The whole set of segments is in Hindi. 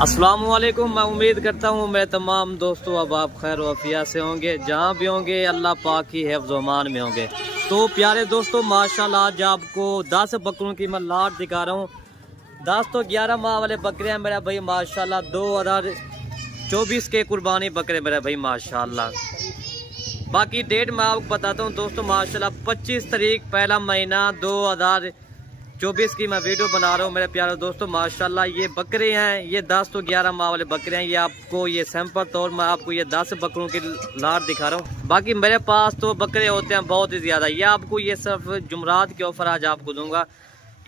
अस्सलाम वालेकुम। मैं उम्मीद करता हूँ मैं तमाम दोस्तों अब आप खैर वफिया से होंगे, जहाँ भी होंगे अल्लाह पाक की हिफ्ज़ अमान में होंगे। तो प्यारे दोस्तों माशाल्लाह आज आपको 10 बकरों की मैं लाट दिखा रहा हूँ। 10 तो 11 माह वाले बकरे हैं मेरा भाई माशाल्लाह। 2024 के कुर्बानी बकरे मेरा भाई माशाल्लाह। बाकी डेट मैं आपको बताता हूँ दोस्तों माशाल्लाह 25 तारीख पहला महीना 2024 की मैं वीडियो बना रहा हूँ मेरे प्यारे दोस्तों माशाल्लाह। ये बकरे हैं, ये 10 तो 11 माह वाले बकरे हैं। ये आपको ये सैंपल तौर मैं आपको ये 10 बकरों की लाट दिखा रहा हूँ। बाकी मेरे पास तो बकरे होते हैं बहुत ही ज़्यादा। ये आपको ये सिर्फ जुमरात के ऑफर आज आपको दूंगा।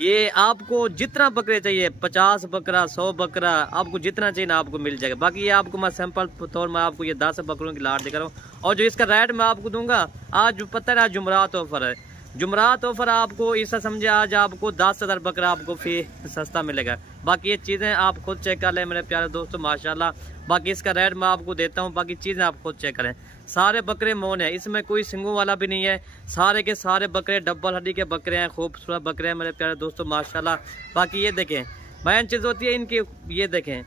ये आपको जितना बकरे चाहिए 50 बकरा 100 बकरा आपको जितना चाहिए ना आपको मिल जाएगा। बाकी ये आपको मैं सैंपल तौर में आपको ये 10 बकरों की लाट दिखा रहा हूँ। और जो इसका रेट मैं आपको दूंगा आज पता है जुमरात ऑफर है। जुमरात ऑफर आपको ऐसा समझे आज आपको 10,000 बकरा आपको फी सस्ता मिलेगा। बाकी ये चीज़ें आप खुद चेक कर लें मेरे प्यारे दोस्तों माशाल्लाह। बाकी इसका रेट मैं आपको देता हूँ, बाकी चीज़ें आप खुद चेक करें। सारे बकरे मोन है, इसमें कोई सिंगों वाला भी नहीं है। सारे के सारे बकरे डबल हड्डी के बकरे हैं, खूबसूरत बकरे हैं मेरे प्यारे दोस्तों माशाल्लाह। बाकी ये देखें मेन चीज़ होती है इनकी, ये देखें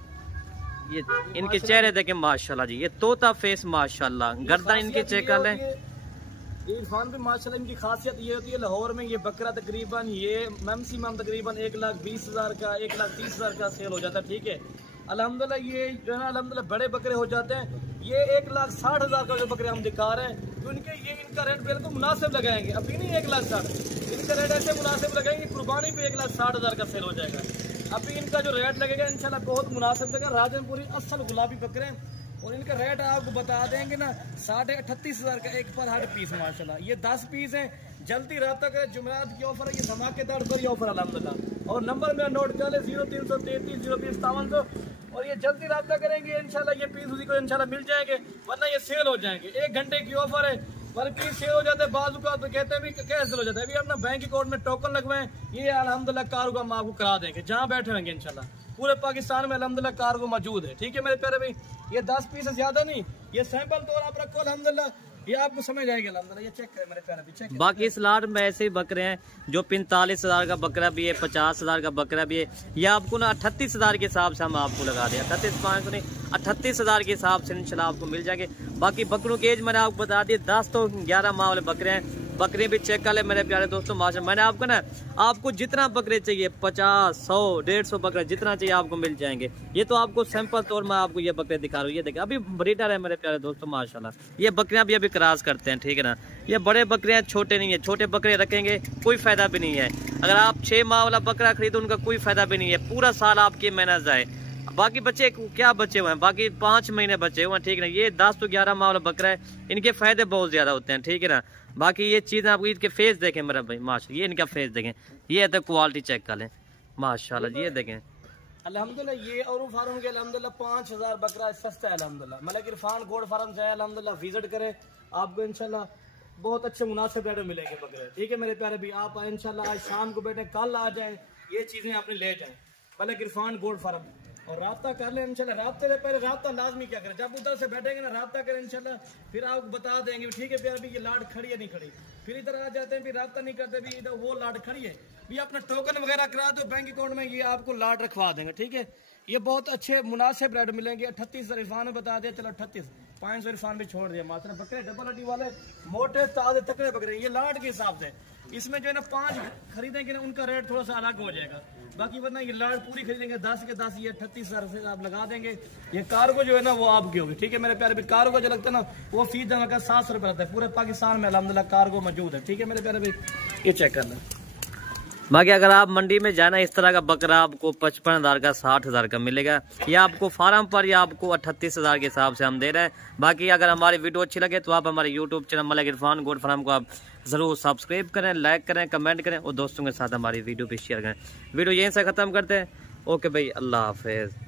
ये इनके चेहरे देखें माशाल्लाह जी। ये तोता फेस माशाल्लाह। गर्दन इनकी चेक कर लें। इरफान भी माशाल्लाह इनकी खासियत ये होती है लाहौर में ये बकरा तकरीबन ये मैक्सिमम तकरीबन 1,20,000 का 1,30,000 का सेल हो जाता है। ठीक है अल्हम्दुलिल्लाह। ये जो है ना अल्हम्दुलिल्लाह बड़े बकरे हो जाते हैं। ये 1,60,000 का जो बकरे हम दिखा रहे हैं तो इनका रेट बिल्कुल मुनासिब लगाएंगे। अभी नहीं 1,60,000 इनका रेट ऐसे मुनासिब लगाएंगे कुर्बानी पे 1,60,000 का सेल हो जाएगा। अभी इनका जो रेट लगेगा इंशाल्लाह बहुत मुनासिब लगेगा। राजनपुरी असल गुलाबी बकरे और इनका रेट आपको बता देंगे ना 38,500 का एक पर हर पीस माशाल्लाह। ये 10 पीस हैं। जल्दी रब्ता करें, जुमरात की ऑफर है, ये धमाकेदार बड़ी ऑफर अल्हम्दुलिल्लाह। और नंबर मेरा नोट कर ले 0333 030 5700 और ये जल्दी रब्ता करेंगे इंशाल्लाह। ये पीस उसी को इंशाल्लाह मिल जाएंगे, वरना ये सेल हो जाएंगे। 1 घंटे की ऑफर है पर पीस सेल हो जाते हैं बाजू का तो कहते हैं भी कैसे सेल हो जाता है। अभी अपना बैंक अकाउंट में टोकन लगवाएं, ये अल्हम्दुलिल्लाह कार्गो हम आपको करा देंगे जहाँ बैठे होंगे इंशाल्लाह। पूरे पाकिस्तान में अल्हम्दुलिल्लाह कार्गो मौजूद है। ठीक है मेरे प्यारे भाई, ये 10 पीस ज्यादा नहीं, ये सैंपल तौर आप रखो अल्हम्दुलिल्लाह, ये आपको समझ आएगा अल्हम्दुलिल्लाह। ये चेक करें मेरे प्यारे भाई, चेक। बाकी इस लाट में ऐसे ही बकरे हैं जो 45,000 का बकरा भी है, 50,000 का बकरा भी है। ये आपको ना 38,000 के हिसाब से हम आपको लगा दें, 38,500 नहीं 38,000 के हिसाब से इंशाल्लाह आपको मिल जाएंगे। बाकी बकरों की एज मैंने आपको बता दी 10 तो 11 माह वाले बकरे हैं। बकरे भी चेक कर ले मेरे प्यारे दोस्तों माशा। मैंने आपको ना आपको जितना बकरे चाहिए 50 100 150 बकरे जितना चाहिए आपको मिल जाएंगे। ये तो आपको सैंपल तौर में आपको ये बकरे दिखा रहा हूँ। ये देखें अभी ब्रीडर है मेरे प्यारे दोस्तों माशाल्लाह। ये बकरियां भी अभी क्रॉस करते हैं। ठीक है ना, ये बड़े बकरे हैं, छोटे नहीं है। छोटे बकरे रखेंगे कोई फायदा भी नहीं है। अगर आप 6 माह वाला बकरा खरीदो उनका कोई फायदा भी नहीं है। पूरा साल आपकी मेहनत जाए। बाकी बच्चे क्या बचे हुए हैं, बाकी 5 महीने बचे हुए हैं। ठीक है ना, ये 10 तो 11 माह वाला बकरा है, इनके फायदे बहुत ज्यादा होते हैं। ठीक है ना, बाकी ये चीज़ आपको इसके फेस देखें मेरा भाई माशा। ये इनका फेस देखें, ये तो क्वालिटी चेक कर लें माशाल्लाह। ये देखें अल्हम्दुलिल्लाह। ये और फार्म के अल्हम्दुलिल्लाह 5,000 बकरा सस्ता है अल्हम्दुलिल्लाह। मतलब इरफान गोड फार्म से अल्हम्दुलिल्लाह विजिट करें, आपको इंशाल्लाह बहुत अच्छे मुनासिब रेट मिलेंगे बकरे। ठीक है मेरे प्यारे भी, आप इंशाल्लाह आज शाम को बैठे कल आ जाएं, ये चीज़ें अपने ले जाएं मतलब इरफान गोड फार्म और राब्ता कर लें इंशाल्लाह। राब्ते से पहले राब्ता लाजमी क्या करें, जब उधर से बैठेंगे ना राब्ता करें इंशाल्लाह, फिर आपको बता देंगे ठीक है प्यार भी ये लाट खड़ी है नहीं खड़ी। फिर इधर आ जाते हैं भी राब्ता नहीं करते भी इधर वो लाट खड़ी है भी अपना टोकन वगैरह करा दो बैंक अकाउंट में, ये आपको लाट रखवा देंगे। ठीक है, ये बहुत अच्छे मुनासिब रेट मिलेंगे। 38,000 इरफान में बता दिया, चलो 38,500 इरफान भी छोड़ दिया मात्र। बकरे डबल हड्डी वाले मोटे ताजे तकड़े बकरे, ये लाट के हिसाब से। इसमें जो है ना 5 खरीदेंगे ना उनका रेट थोड़ा सा अलग हो जाएगा। बाकी वरना ये लाट पूरी खरीदेंगे 10 के 10 ये 38,000 से आप लगा देंगे। ये कार्गो जो है ना वो आपकी होगी। ठीक है मेरे प्यारे भी, कार्गो जो लगता है ना वो फीस जमा का 700 रुपये लगता है। पूरे पाकिस्तान में अल्हम्दुलिल्लाह कार्गो मौजूद है। ठीक है मेरे प्यारे भी, ये चेक कर लें। बाकी अगर आप मंडी में जाना इस तरह का बकरा आपको 55,000 का 60,000 का मिलेगा। या आपको फार्म पर या आपको 38,000 के हिसाब से हम दे रहे हैं। बाकी अगर हमारी वीडियो अच्छी लगे तो आप हमारे यूट्यूब चैनल मलिक इरफान गोड फार्म को आप ज़रूर सब्सक्राइब करें, लाइक करें, कमेंट करें और दोस्तों के साथ हमारी वीडियो भी शेयर करें। वीडियो यहीं से ख़त्म करते हैं। ओके भाई, अल्लाह हाफिज़।